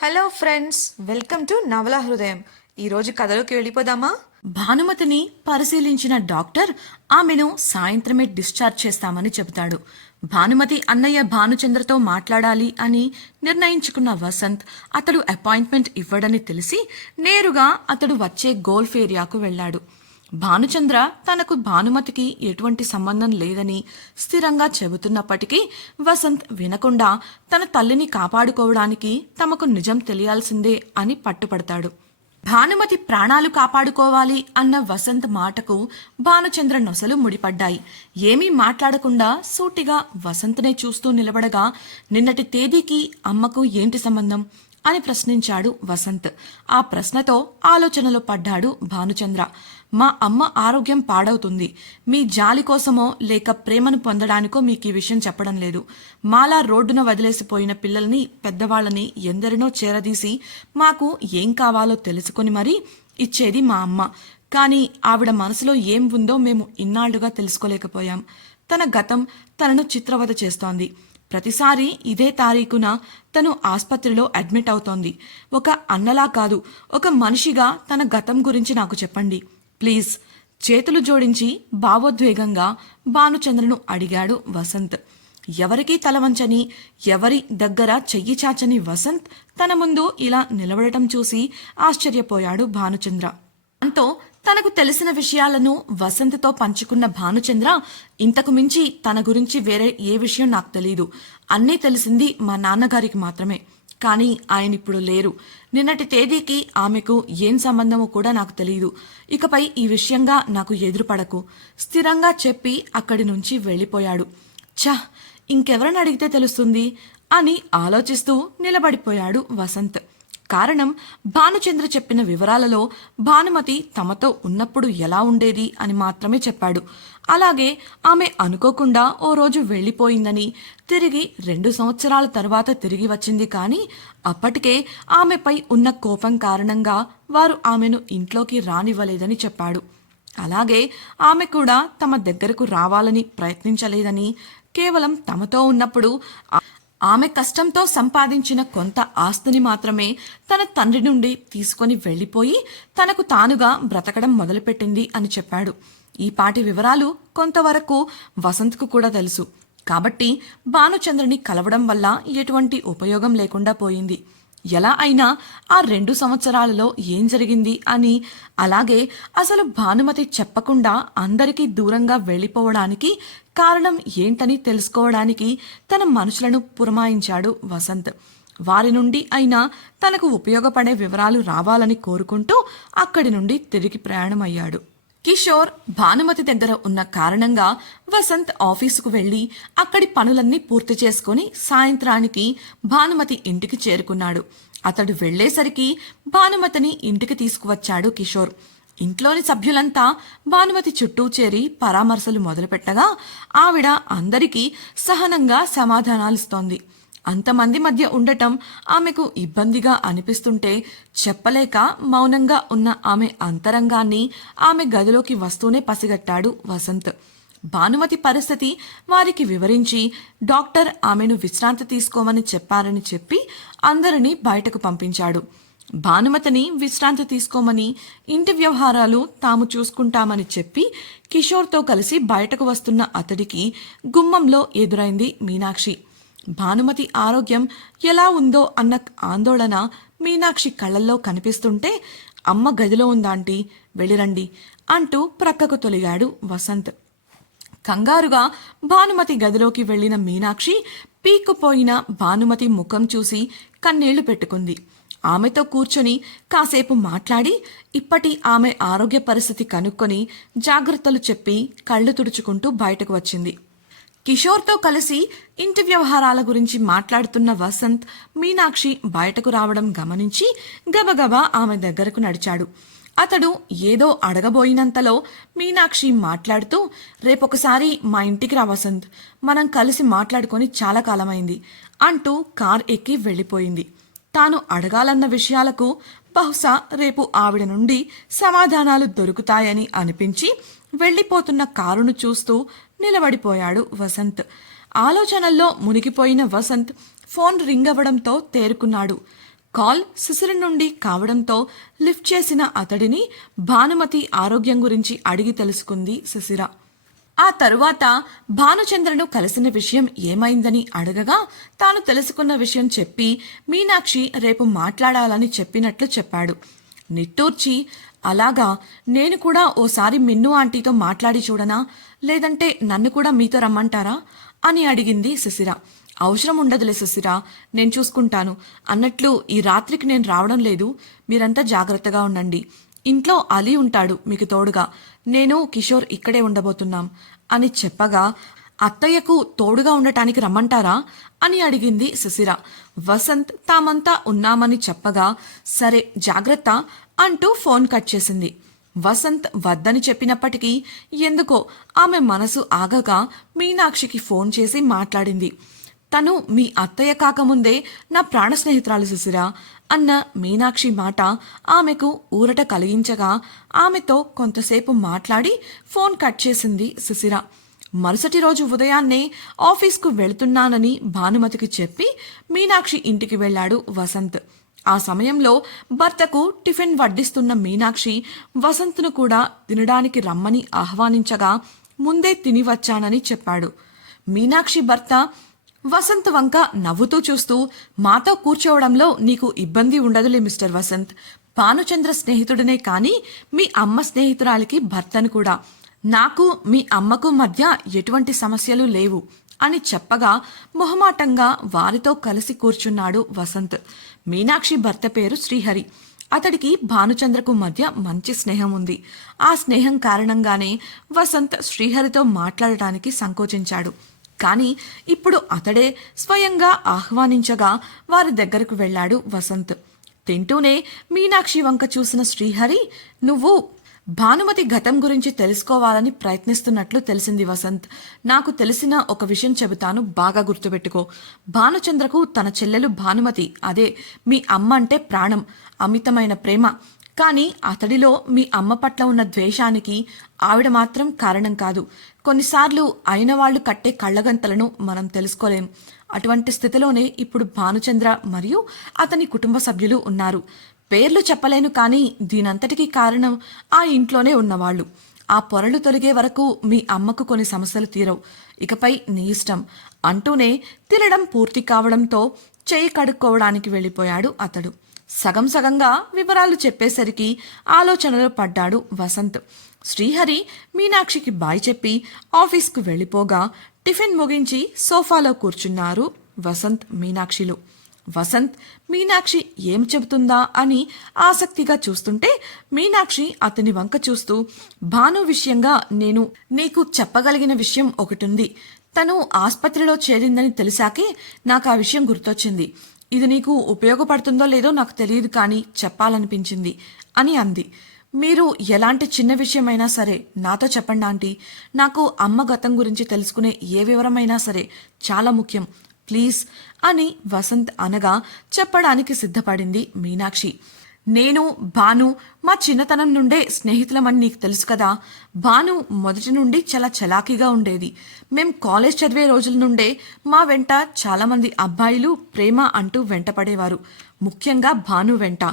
Hello friends, welcome to నవల హృదయం. ఈరోజు కథలోకి వెళ్ళిపోదామా? భానుమతిని పరిశీలించిన డాక్టర్ ఆమెను సాయంత్రమే డిశ్చార్జ్ చేస్తామని చెబుతాడు. భానుమతి అన్నయ్య భానుచంద్రతో మాట్లాడాలి అని నిర్ణయించుకున్న వసంత్ అతడు అపాయింట్మెంట్ ఇవ్వడని తెలిసి నేరుగా అతడు వచ్చే గోల్ఫ్ ఏరియాకు వెళ్ళాడు. భానుచంద్ర తనకు భానుమతికి ఎటువంటి సంబంధం లేదని స్థిరంగా చెబుతున్నప్పటికీ వసంత్ వినకుండా తన తల్లిని కాపాడుకోవడానికి తమకు నిజం తెలియాల్సిందే అని పట్టుపడతాడు. భానుమతి ప్రాణాలు కాపాడుకోవాలి అన్న వసంత్ మాటకు భానుచంద్ర నొసలు ముడిపడ్డాయి. ఏమీ మాట్లాడకుండా సూటిగా వసంత్నే చూస్తూ నిలబడగా, నిన్నటి తేదీకి అమ్మకు ఏంటి సంబంధం అని ప్రశ్నించాడు వసంత్. ఆ ప్రశ్నతో ఆలోచనలో పడ్డాడు భానుచంద్ర. మా అమ్మ ఆరోగ్యం పాడవుతుంది. మీ జాలి కోసమో లేక ప్రేమను పొందడానికో మీకు ఈ విషయం చెప్పడం లేదు. మాలా రోడ్డున వదిలేసిపోయిన పిల్లల్ని, పెద్దవాళ్ళని ఎందరినో చేరదీసి మాకు ఏం కావాలో తెలుసుకుని మరీ ఇచ్చేది మా అమ్మ. కానీ ఆవిడ మనసులో ఏం ఉందో మేము ఇన్నాళ్లుగా తెలుసుకోలేకపోయాం. తన గతం తనను చిత్రవద చేస్తోంది. ప్రతిసారి ఇదే తారీఖున తను ఆస్పత్రిలో అడ్మిట్ అవుతోంది. ఒక అన్నలా కాదు, ఒక మనిషిగా తన గతం గురించి నాకు చెప్పండి ప్లీజ్. చేతులు జోడించి భావోద్వేగంగా భానుచంద్రను అడిగాడు వసంత్. ఎవరికీ తలవంచని, ఎవరి దగ్గర చెయ్యి చాచని వసంత్ తన ముందు ఇలా నిలబడటం చూసి ఆశ్చర్యపోయాడు భానుచంద్ర. దాంతో తనకు తెలిసిన విషయాలను వసంత్తో పంచుకున్న భానుచంద్ర, ఇంతకు మించి తన గురించి వేరే ఏ విషయం నాకు తెలీదు. అన్నీ తెలిసింది మా నాన్నగారికి మాత్రమే. కానీ ఆయన ఇప్పుడు లేరు. నిన్నటి తేదీకి ఆమెకు ఏం సంబంధమో కూడా నాకు తెలియదు. ఇకపై ఈ విషయంగా నాకు ఎదురుపడకు స్థిరంగా చెప్పి అక్కడి నుంచి వెళ్ళిపోయాడు. ఛ, ఇంకెవరని అడిగితే తెలుస్తుంది అని ఆలోచిస్తూ నిలబడిపోయాడు వసంత్. కారణం, భానుచంద్ర చెప్పిన వివరాలలో భానుమతి తమతో ఉన్నప్పుడు ఎలా ఉండేది అని మాత్రమే చెప్పాడు. అలాగే ఆమె అనుకోకుండా ఓ రోజు వెళ్ళిపోయిందని, తిరిగి 2 సంవత్సరాల తర్వాత తిరిగి వచ్చింది. కానీ అప్పటికే ఆమెపై ఉన్న కోపం కారణంగా వారు ఆమెను ఇంట్లోకి రానివ్వలేదని చెప్పాడు. అలాగే ఆమె కూడా తమ దగ్గరకు రావాలని ప్రయత్నించలేదని, కేవలం తమతో ఉన్నప్పుడు ఆమె కష్టంతో సంపాదించిన కొంత ఆస్తిని మాత్రమే తన తండ్రి నుండి తీసుకొని వెళ్లిపోయి తనకు తానుగా బ్రతకడం మొదలుపెట్టింది అని చెప్పాడు. ఈ పాటి వివరాలు కొంతవరకు వసంత్కు కూడా తెలుసు. కాబట్టి భానుచంద్రని కలవడం వల్ల ఎటువంటి ఉపయోగం లేకుండా పోయింది. ఎలా అయినా ఆ 2 సంవత్సరాలలో ఏం జరిగింది అని, అలాగే అసలు భానుమతి చెప్పకుండా అందరికీ దూరంగా వెళ్ళిపోవడానికి కారణం ఏంటని తెలుసుకోవడానికి తన మనుషులను పురమాయించాడు వసంత్. వారి నుండి అయినా తనకు ఉపయోగపడే వివరాలు రావాలని కోరుకుంటూ అక్కడి నుండి తిరిగి ప్రయాణమయ్యాడు. కిషోర్ భానుమతి దగ్గర ఉన్న కారణంగా వసంత్ ఆఫీసుకు వెళ్లి అక్కడి పనులన్నీ పూర్తి చేసుకుని సాయంత్రానికి భానుమతి ఇంటికి చేరుకున్నాడు. అతడు వెళ్లేసరికి భానుమతిని ఇంటికి తీసుకువచ్చాడు కిషోర్. ఇంట్లోని సభ్యులంతా భానుమతి చుట్టూ చేరి పరామర్శలు మొదలుపెట్టగా ఆవిడ అందరికీ సహనంగా సమాధానాలిస్తోంది. అంతమంది మధ్య ఉండటం ఆమెకు ఇబ్బందిగా అనిపిస్తుంటే చెప్పలేక మౌనంగా ఉన్న ఆమె అంతరంగాన్ని ఆమె గదిలోకి వస్తూనే పసిగట్టాడు వసంత్. భానుమతి పరిస్థితి వారికి వివరించి డాక్టర్ ఆమెను విశ్రాంతి తీసుకోమని చెప్పారని చెప్పి అందరినీ బయటకు పంపించాడు. భానుమతిని విశ్రాంతి తీసుకోమని, ఇంటి వ్యవహారాలు తాము చూసుకుంటామని చెప్పి కిషోర్తో కలిసి బయటకు వస్తున్న అతడికి గుమ్మంలో ఎదురైంది మీనాక్షి. భానుమతి ఆరోగ్యం ఎలా ఉందో అన్న ఆందోళన మీనాక్షి కళ్ళల్లో కనిపిస్తుంటే, అమ్మ గదిలో ఉందాంటీ, వెళ్ళిరండి అంటూ ప్రక్కకు తొలిగాడు వసంత్. కంగారుగా భానుమతి గదిలోకి వెళ్లిన మీనాక్షి పీక్కుపోయిన భానుమతి ముఖం చూసి కన్నీళ్లు పెట్టుకుంది. ఆమెతో కూర్చొని కాసేపు మాట్లాడి ఇప్పటి ఆమె ఆరోగ్య పరిస్థితి కనుక్కొని జాగ్రత్తలు చెప్పి కళ్ళు తుడుచుకుంటూ బయటకు వచ్చింది. కిషోర్తో కలిసి ఇంటి వ్యవహారాల గురించి మాట్లాడుతున్న వసంత్ మీనాక్షి బయటకు రావడం గమనించి గబగబా ఆమె దగ్గరకు నడిచాడు. అతడు ఏదో అడగబోయినంతలో మీనాక్షి మాట్లాడుతూ, రేపొకసారి మా ఇంటికి రా వసంత్, మనం కలిసి మాట్లాడుకొని చాలా కాలమైంది అంటూ కార్ ఎక్కి వెళ్ళిపోయింది. తాను అడగాలన్న విషయాలకు బహుశా రేపు ఆవిడ నుండి సమాధానాలు దొరుకుతాయని అనిపించి వెళ్లిపోతున్న కారును చూస్తూ నిలబడిపోయాడు వసంత్. ఆలోచనల్లో మునిగిపోయిన వసంత్ ఫోన్ రింగ్ అవ్వడంతో తేరుకున్నాడు. కాల్ శిశిర నుండి కావడంతో లిఫ్ట్ చేసిన అతడిని భానుమతి ఆరోగ్యం గురించి అడిగి తెలుసుకుంది శిశిర. ఆ తరువాత భానుచంద్రను కలిసిన విషయం ఏమైందని అడగగా తాను తెలుసుకున్న విషయం చెప్పి మీనాక్షి రేపు మాట్లాడాలని చెప్పినట్లు చెప్పాడు. నిట్టూర్చి, అలాగా, నేను కూడా ఓసారి మిన్ను ఆంటీతో మాట్లాడి చూడనా, లేదంటే నన్ను కూడా మీతో రమ్మంటారా అని అడిగింది శిశిర. అవసరం ఉండదులే శిశిర, నేను చూసుకుంటాను. అన్నట్లు ఈ రాత్రికి నేను రావడం లేదు, మీరంతా జాగ్రత్తగా ఉండండి. ఇంట్లో అలీ ఉంటాడు మీకు తోడుగా, నేను కిషోర్ ఇక్కడే ఉండబోతున్నాం అని చెప్పగా అత్తయ్యకు తోడుగా ఉండటానికి రమ్మంటారా అని అడిగింది శిశిర. వసంత్ తామంతా ఉన్నామని చెప్పగా సరే జాగ్రత్త అంటూ ఫోన్ కట్ చేసింది. వసంత్ వద్దని చెప్పినప్పటికీ ఎందుకో ఆమె మనసు ఆగగా మీనాక్షికి ఫోన్ చేసి మాట్లాడింది. తను మీ అత్తయ్య కాకముందే నా ప్రాణ స్నేహితురాలు శిశిర అన్న మీనాక్షి మాట ఆమెకు ఊరట కలిగించగా ఆమెతో కొంతసేపు మాట్లాడి ఫోన్ కట్ చేసింది శిశిర. మరుసటి రోజు ఉదయాన్నే ఆఫీస్కు వెళుతున్నానని భానుమతికి చెప్పి మీనాక్షి ఇంటికి వెళ్ళాడు వసంత్. ఆ సమయంలో భర్తకు టిఫిన్ వడ్డిస్తున్న మీనాక్షి వసంత్ను కూడా తినడానికి రమ్మని ఆహ్వానించగా ముందే తిని వచ్చానని చెప్పాడు. మీనాక్షి భర్త వసంత్ వంక నవ్వుతూ చూస్తూ, మాతో కూర్చోవడంలో నీకు ఇబ్బంది ఉండదులే మిస్టర్ వసంత్, భానుచంద్ర స్నేహితుడనే కాని మీ అమ్మ స్నేహితురాలికి భర్తను కూడా, నాకు మీ అమ్మకు మధ్య ఎటువంటి సమస్యలు లేవు అని చెప్పగా మొహమాటంగా వారితో కలిసి కూర్చున్నాడు వసంత్. మీనాక్షి భర్త పేరు శ్రీహరి. అతడికి భానుచంద్రకు మధ్య మంచి స్నేహం ఉంది. ఆ స్నేహం కారణంగానే వసంత్ శ్రీహరితో మాట్లాడటానికి సంకోచించాడు. కానీ ఇప్పుడు అతడే స్వయంగా ఆహ్వానించగా వారి దగ్గరకు వెళ్ళాడు వసంత్. తింటూనే మీనాక్షి వంక చూసిన శ్రీహరి, నువ్వు భానుమతి గతం గురించి తెలుసుకోవాలని ప్రయత్నిస్తున్నట్లు తెలిసింది వసంత్. నాకు తెలిసిన ఒక విషయం చెబుతాను, బాగా గుర్తుపెట్టుకో. భానుచంద్రకు తన చెల్లెలు భానుమతి, అదే మీ అమ్మ అంటే ప్రాణం, అమితమైన ప్రేమ. కానీ అతడిలో మీ అమ్మ పట్ల ఉన్న ద్వేషానికి ఆవిడ మాత్రం కారణం కాదు. కొన్నిసార్లు అయిన వాళ్లు కట్టే కళ్ళగంతలను మనం తెలుసుకోలేం. అటువంటి స్థితిలోనే ఇప్పుడు భానుచంద్ర మరియు అతని కుటుంబ సభ్యులు ఉన్నారు. పేర్లు చెప్పలేను కానీ దీనంతటికీ కారణం ఆ ఇంట్లోనే ఉన్నవాళ్లు. ఆ పొరలు తొలగే వరకు మీ అమ్మకు కొన్ని సమస్యలు తీరవు. ఇకపై నీ ఇష్టం అంటూనే తినడం పూర్తి కావడంతో చెయ్యి కడుక్కోవడానికి వెళ్ళిపోయాడు అతడు. సగం సగంగా వివరాలు చెప్పేసరికి ఆలోచనలో పడ్డాడు వసంత్. శ్రీహరి మీనాక్షికి బాయ్ చెప్పి ఆఫీస్కు వెళ్ళిపోగా టిఫిన్ ముగించి సోఫాలో కూర్చున్నారు వసంత్ మీనాక్షిలు. వసంత్ మీనాక్షి ఏం చెబుతుందా అని ఆసక్తిగా చూస్తుంటే మీనాక్షి అతని వంక చూస్తూ, భాను విషయంగా నేను నీకు చెప్పగలిగిన విషయం ఒకటుంది. తను ఆస్పత్రిలో చేరిందని తెలిసాకే నాకు ఆ విషయం గుర్తొచ్చింది. ఇది నీకు ఉపయోగపడుతుందో లేదో నాకు తెలియదు కానీ చెప్పాలనిపించింది అని అంది. మీరు ఎలాంటి చిన్న విషయమైనా సరే నాతో చెప్పండి ఆంటీ. నాకు అమ్మ గతం గురించి తెలుసుకునే ఏ వివరమైనా సరే చాలా ముఖ్యం, ప్లీజ్ అని వసంత్ అనగా చెప్పడానికి సిద్ధపడింది మీనాక్షి. నేను భాను మా చిన్నతనం నుండే స్నేహితులమని నీకు తెలుసు కదా. భాను మొదటి నుండి చాలా చలాకీగా ఉండేది. మేం కాలేజ్ చదివే రోజుల నుండే మా వెంట చాలామంది అబ్బాయిలు ప్రేమ అంటూ వెంటపడేవారు, ముఖ్యంగా భాను వెంట.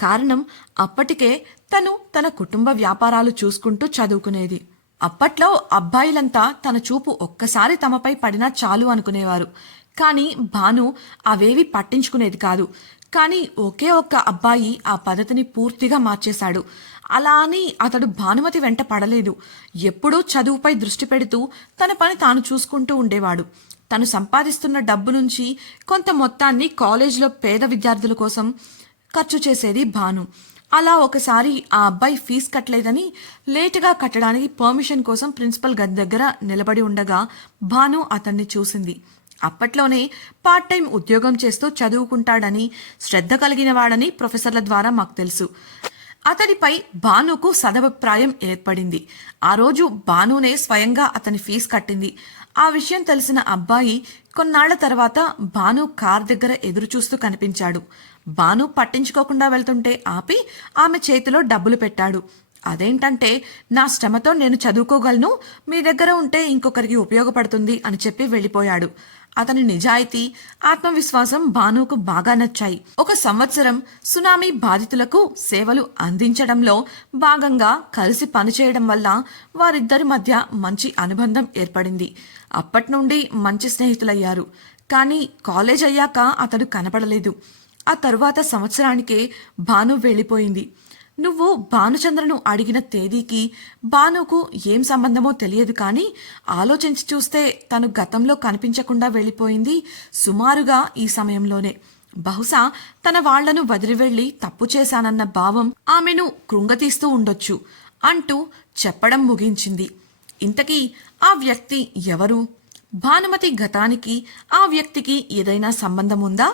కారణం అప్పటికే తను తన కుటుంబ వ్యాపారాలు చూసుకుంటూ చదువుకునేది. అప్పట్లో అబ్బాయిలంతా తన చూపు ఒక్కసారి తమపై పడినా చాలు అనుకునేవారు. కానీ భాను అవేవి పట్టించుకునేది కాదు. కానీ ఒకే ఒక్క అబ్బాయి ఆ పద్ధతిని పూర్తిగా మార్చేశాడు. అలా అని అతడు భానుమతి వెంట పడలేదు. ఎప్పుడూ చదువుపై దృష్టి పెడుతూ తన పని తాను చూసుకుంటూ ఉండేవాడు. తను సంపాదిస్తున్న డబ్బు నుంచి కొంత మొత్తాన్ని కాలేజీలో పేద విద్యార్థుల కోసం ఖర్చు చేసేది భాను. అలా ఒకసారి ఆ అబ్బాయి ఫీజు కట్టలేదని లేటుగా కట్టడానికి పర్మిషన్ కోసం ప్రిన్సిపల్ గది దగ్గర నిలబడి ఉండగా భాను అతన్ని చూసింది. అప్పట్లోనే పార్ట్ టైం ఉద్యోగం చేస్తూ చదువుకుంటాడని, శ్రద్ధ కలిగిన వాడని ప్రొఫెసర్ల ద్వారా మాకు తెలుసు. అతడిపై భానుకు సదభిప్రాయం ఏర్పడింది. ఆ రోజు భానునే స్వయంగా అతని ఫీజు కట్టింది. ఆ విషయం తెలిసిన అబ్బాయి కొన్నాళ్ల తర్వాత భాను కార్ దగ్గర ఎదురుచూస్తూ కనిపించాడు. భాను పట్టించుకోకుండా వెళ్తుంటే ఆపి ఆమె చేతిలో డబ్బులు పెట్టాడు. అదేంటంటే, నా శ్రమతో నేను చదువుకోగలను, మీ దగ్గర ఉంటే ఇంకొకరికి ఉపయోగపడుతుంది అని చెప్పి వెళ్ళిపోయాడు. అతని నిజాయితీ, ఆత్మవిశ్వాసం భానుకు బాగా నచ్చాయి. 1 సంవత్సరం సునామీ బాధితులకు సేవలు అందించడంలో భాగంగా కలిసి పనిచేయడం వల్ల వారిద్దరి మధ్య మంచి అనుబంధం ఏర్పడింది. అప్పటి నుండి మంచి స్నేహితులయ్యారు. కానీ కాలేజ్ అయ్యాక అతడు కనపడలేదు. ఆ తరువాత సంవత్సరానికే భాను వెళ్ళిపోయింది. నువ్వు భానుచంద్రను అడిగిన తేదీకి భానుకు ఏం సంబంధమో తెలియదు, కానీ ఆలోచించి చూస్తే తను గతంలో కనిపించకుండా వెళ్ళిపోయింది సుమారుగా ఈ సమయంలోనే. బహుశా తన వాళ్లను వదిలి వెళ్లి తప్పు చేశానన్న భావం ఆమెను కృంగతీస్తూ ఉండొచ్చు అంటూ చెప్పడం ముగించింది. ఇంతకీ ఆ వ్యక్తి ఎవరు? భానుమతి గతానికి ఆ వ్యక్తికి ఏదైనా సంబంధం ఉందా?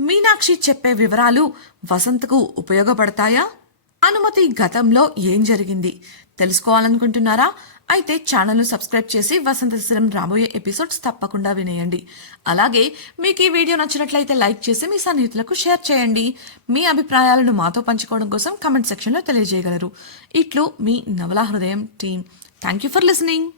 మీనాక్షి చెప్పే వివరాలు వసంత్కు ఉపయోగపడతాయా? భానుమతి గతంలో ఏం జరిగింది తెలుసుకోవాలనుకుంటున్నారా? అయితే ఛానల్ను సబ్స్క్రైబ్ చేసి వసంత శిశిరం రాబోయే ఎపిసోడ్స్ తప్పకుండా వినేయండి. అలాగే మీకు ఈ వీడియో నచ్చినట్లయితే లైక్ చేసి మీ సన్నిహితులకు షేర్ చేయండి. మీ అభిప్రాయాలను మాతో పంచుకోవడం కోసం కామెంట్ సెక్షన్లో తెలియజేయగలరు. ఇట్లు మీ నవలా హృదయం team. Thank you for listening.